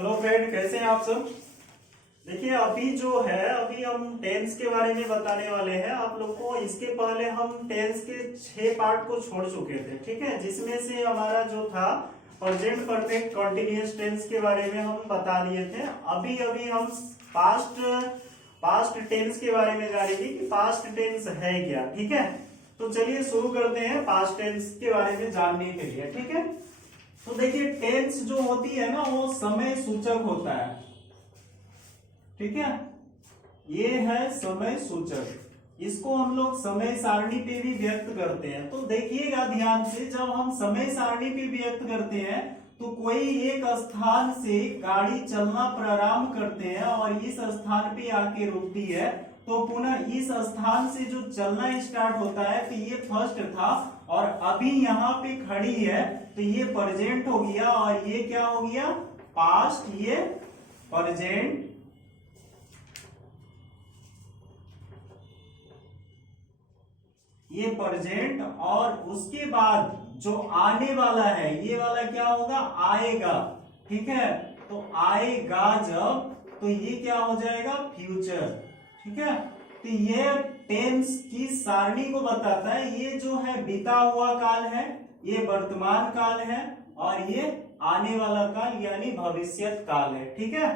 Hello friend, कैसे हैं आप सब। देखिए अभी हम टेंस के बारे में बताने वाले हैं आप लोग को। इसके पहले हम टेंस के 6 पार्ट को छोड़ चुके थे, ठीक है, जिसमें से हमारा जो था प्रेजेंट परफेक्ट कंटीन्यूअस टेंस के बारे में हम बता दिए थे। अभी अभी हम पास्ट पास्ट टेंस के बारे में जानेंगे कि पास्ट टेंस है क्या। ठीक है, तो चलिए शुरू करते हैं पास्ट टेंस के बारे में जानने के लिए। ठीक है, तो देखिए टेंस जो होती है ना वो समय सूचक होता है। ठीक है, ये है समय सूचक। इसको हम लोग समय सारणी पे भी व्यक्त करते हैं। तो देखिएगा ध्यान से, जब हम समय सारणी पे व्यक्त करते हैं तो कोई एक स्थान से गाड़ी चलना प्रारंभ करते हैं और इस स्थान पे आके रुकती है, तो पुनः इस स्थान से जो चलना स्टार्ट होता है तो ये फर्स्ट था और अभी यहाँ पे खड़ी है तो ये प्रेजेंट हो गया और ये क्या हो गया, पास्ट। ये प्रेजेंट, ये प्रेजेंट। और उसके बाद जो आने वाला है ये वाला क्या होगा, आएगा। ठीक है, तो आएगा जब, तो ये क्या हो जाएगा, फ्यूचर। ठीक है, तो ये टेंस की सारणी को बताता है। ये जो है बीता हुआ काल है, ये वर्तमान काल है और ये आने वाला काल यानी भविष्यत काल है। ठीक है,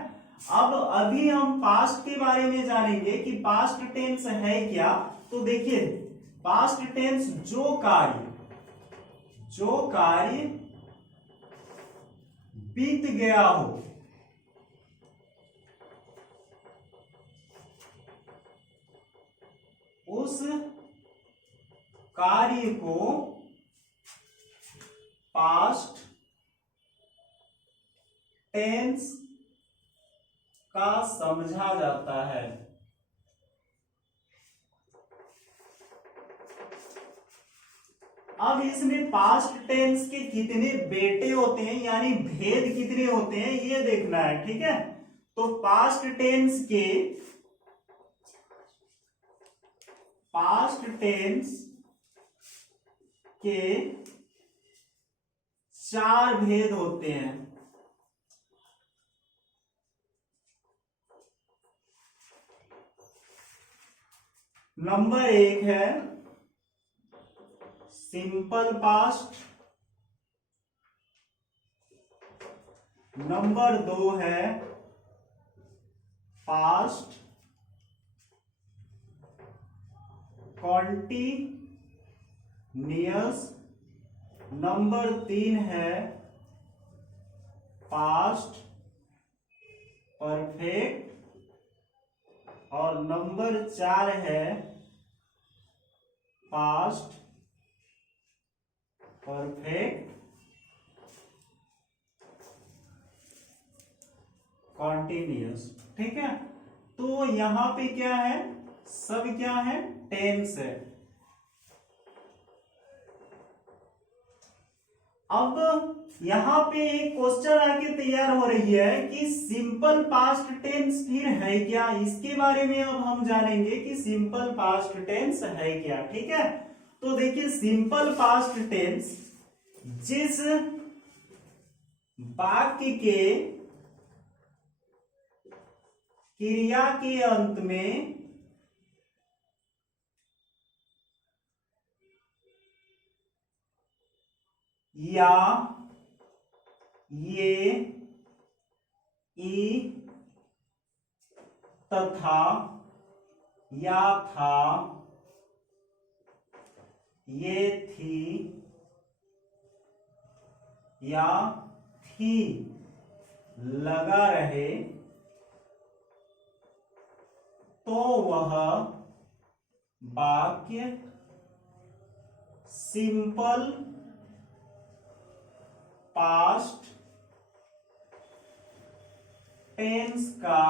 अब अभी हम पास्ट के बारे में जानेंगे कि पास्ट टेंस है क्या। तो देखिए पास्ट टेंस जो कार्य बीत गया हो, उस कार्य को पास्ट टेंस का समझा जाता है। अब इसमें पास्ट टेंस के कितने बेटे होते हैं यानी भेद कितने होते हैं ये देखना है। ठीक है, तो पास्ट टेंस के 4 भेद होते हैं। नंबर 1 है सिंपल पास्ट, नंबर 2 है पास्ट कॉन्टिन्यूअस, नंबर 3 है पास्ट परफेक्ट और नंबर 4 है पास्ट परफेक्ट कॉन्टिन्यूअस। ठीक है, तो यहां पे क्या है, सब क्या है, टेंस है। अब यहां पे एक क्वेश्चन आके तैयार हो रही है कि सिंपल पास्ट टेंस फिर है क्या। इसके बारे में अब हम जानेंगे कि सिंपल पास्ट टेंस है क्या। ठीक है, तो देखिए सिंपल पास्ट टेंस जिस वाक्य के क्रिया के अंत में या, ये, ई तथा, या था, ये थी या थी लगा रहे, तो वह वाक्य सिंपल पास्ट टेंस का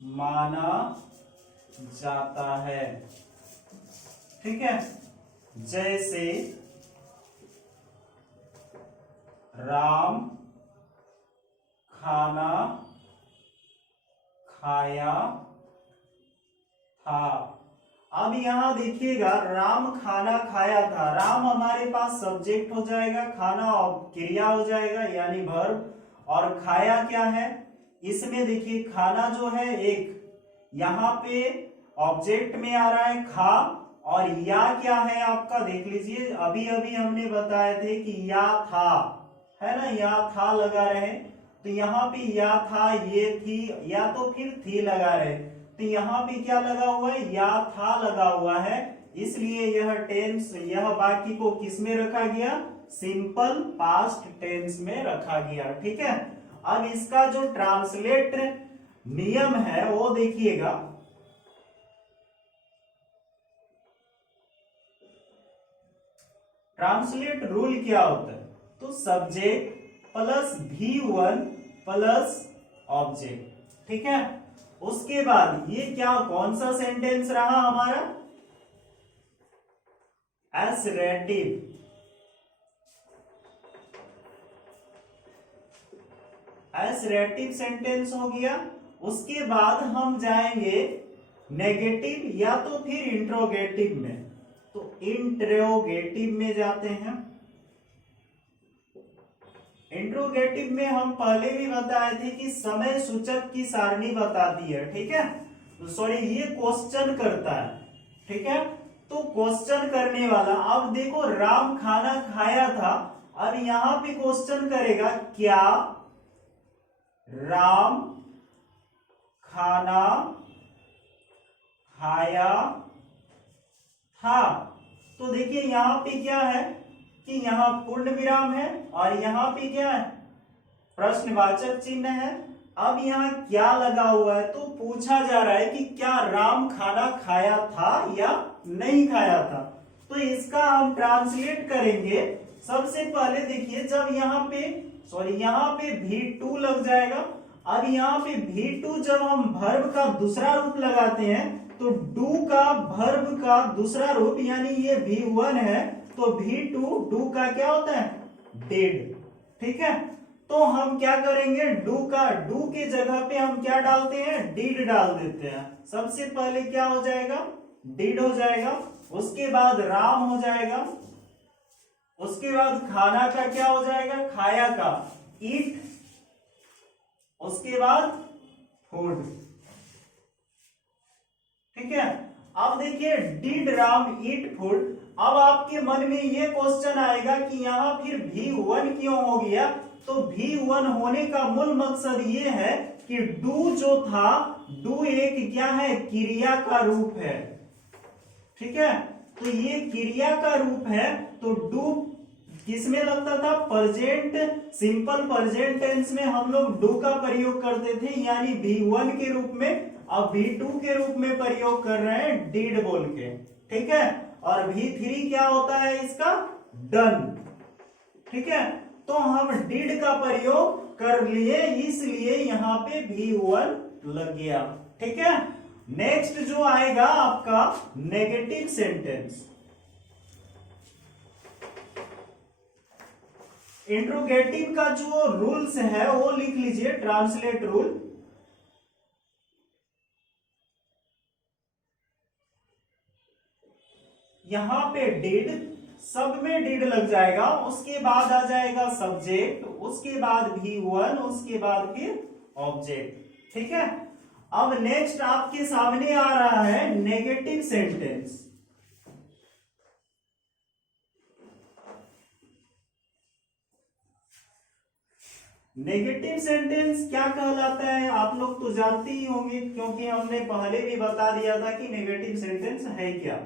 माना जाता है। ठीक है, जैसे राम खाना खाया था। अब यहां देखिएगा राम खाना खाया था, राम हमारे पास सब्जेक्ट हो जाएगा, खाना क्रिया हो जाएगा यानी वर्ब, और खाया क्या है, इसमें देखिए खाना जो है एक यहाँ पे ऑब्जेक्ट में आ रहा है खा, और या क्या है आपका देख लीजिए, अभी अभी हमने बताए थे कि या था, है ना, या था लगा रहे, तो यहाँ पे या था, ये थी, या तो फिर थी लगा रहे, तो यहाँ पे क्या लगा हुआ है, या था लगा हुआ है, इसलिए यह टेंस, यह वाक्य को किस में रखा गया, सिंपल पास्ट टेंस में रखा गया। ठीक है, अब इसका जो ट्रांसलेट नियम है वो देखिएगा। ट्रांसलेट रूल क्या होता है, तो subject plus V1 plus object. ठीक है, उसके बाद ये क्या, कौन सा सेंटेंस रहा हमारा, एसरेटिव, एसरेटिव सेंटेंस हो गया। उसके बाद हम जाएंगे नेगेटिव या तो फिर इंट्रोगेटिव में, तो इंट्रोगेटिव में जाते हैं। इंट्रोगेटिव में हम पहले भी बताए थे कि समय सूचक की सारणी बताती है। ठीक है, तो सॉरी ये क्वेश्चन करता है। ठीक है, तो क्वेश्चन करने वाला, अब देखो राम खाना खाया था, अब यहां पे क्वेश्चन करेगा क्या राम खाना खाया था। तो देखिए यहां पे क्या है कि यहाँ पूर्ण विराम है और यहाँ पे क्या है, प्रश्नवाचक चिन्ह है। अब यहाँ क्या लगा हुआ है, तो पूछा जा रहा है कि क्या राम खाना खाया था या नहीं खाया था। तो इसका हम ट्रांसलेट करेंगे। सबसे पहले देखिए, जब यहाँ पे यहाँ पे V2 लग जाएगा। अब यहाँ पे V2 जब हम वर्ब का दूसरा रूप लगाते हैं, तो डू का वर्ब का दूसरा रूप, यानी ये V1 है, तो V2 डू का क्या होता है, डिड। ठीक है, तो हम क्या करेंगे, डू के जगह पे हम क्या डालते हैं, डिड डाल देते हैं। सबसे पहले क्या हो जाएगा, डिड हो जाएगा, उसके बाद राम हो जाएगा, उसके बाद खाना का क्या हो जाएगा, खाया का ईट, उसके बाद फूड। ठीक है, अब देखिए डिड राम ईट फूड। अब आपके मन में ये क्वेश्चन आएगा कि यहाँ फिर V1 क्यों हो गया। तो V1 होने का मूल मकसद ये है कि डू जो था, डू एक क्या है, क्रिया का रूप है। ठीक है, तो ये क्रिया का रूप है, तो डू किसमें लगता था, प्रेजेंट, सिंपल प्रेजेंट टेंस में हम लोग डू का प्रयोग करते थे, यानी V1 के रूप में। अब V2 के रूप में प्रयोग कर रहे हैं डिड बोल के। ठीक है, और V3 क्या होता है इसका, डन। ठीक है, तो हम डिड का प्रयोग कर लिए, इसलिए यहाँ पे V1 लग गया। ठीक है, नेक्स्ट जो आएगा आपका नेगेटिव सेंटेंस। इंट्रोगेटिव का जो रूल्स है वो लिख लीजिए, ट्रांसलेट रूल। यहां पे डिड, सब में डिड लग जाएगा, उसके बाद आ जाएगा सब्जेक्ट, उसके बाद V1, उसके बाद फिर ऑब्जेक्ट। ठीक है, अब नेक्स्ट आपके सामने आ रहा है नेगेटिव सेंटेंस। नेगेटिव सेंटेंस क्या कहलाता है, आप लोग तो जानते ही होंगे, क्योंकि हमने पहले भी बता दिया था कि नेगेटिव सेंटेंस है क्या।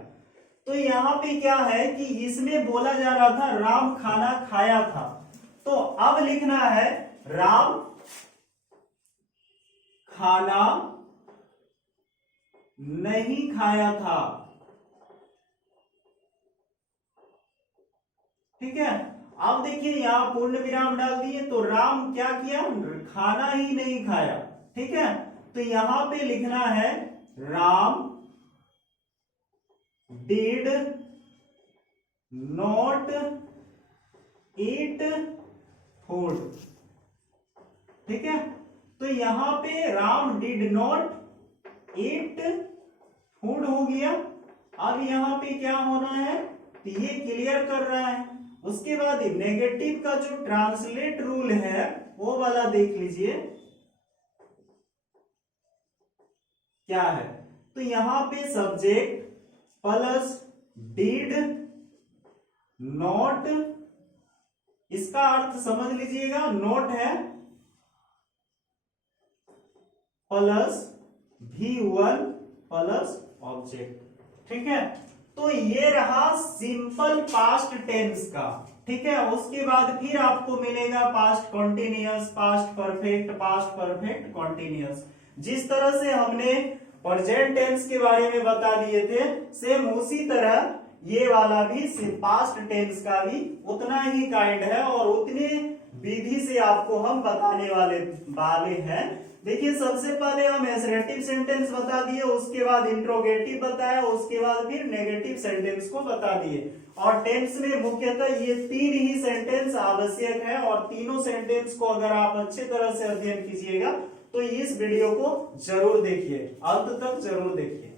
तो यहाँ पे क्या है कि इसमें बोला जा रहा था राम खाना खाया था, तो अब लिखना है राम खाना नहीं खाया था। ठीक है, अब देखिए यहां पूर्ण विराम डाल दिए, तो राम क्या किया, खाना ही नहीं खाया। ठीक है, तो यहां पे लिखना है Ram did not eat food. ठीक है, तो यहां पे Ram did not eat food हो गया। अब यहां पे क्या होना है, तो ये क्लियर कर रहा है। उसके बाद नेगेटिव का जो ट्रांसलेट रूल है वो वाला देख लीजिए क्या है। तो यहां पे सब्जेक्ट प्लस डिड नॉट, इसका अर्थ समझ लीजिएगा, नोट है प्लस V1 प्लस ऑब्जेक्ट, ठीक है। तो ये रहा सिंपल पास्ट टेंस का, ठीक है। उसके बाद फिर आपको मिलेगा past continuous, past perfect continuous. जिस तरह से हमने प्रेजेंट टेंस के बारे में बता दिए थे, सेम उसी तरह ये वाला भी पास्ट टेंस का भी उतना ही काइंड है और उतने विधि से आपको हम बताने वाले हैं। देखिए सबसे पहले हम एसरेटिव सेंटेंस बता दिए, उसके बाद इंट्रोगेटिव बताया, उसके बाद फिर नेगेटिव सेंटेंस को बता दिए। और टेंस में मुख्यतः ये 3 ही सेंटेंस आवश्यक है और तीनों सेंटेंस को अगर आप अच्छे तरह से अध्ययन कीजिएगा तो इस वीडियो को जरूर देखिए, अंत तक जरूर देखिए।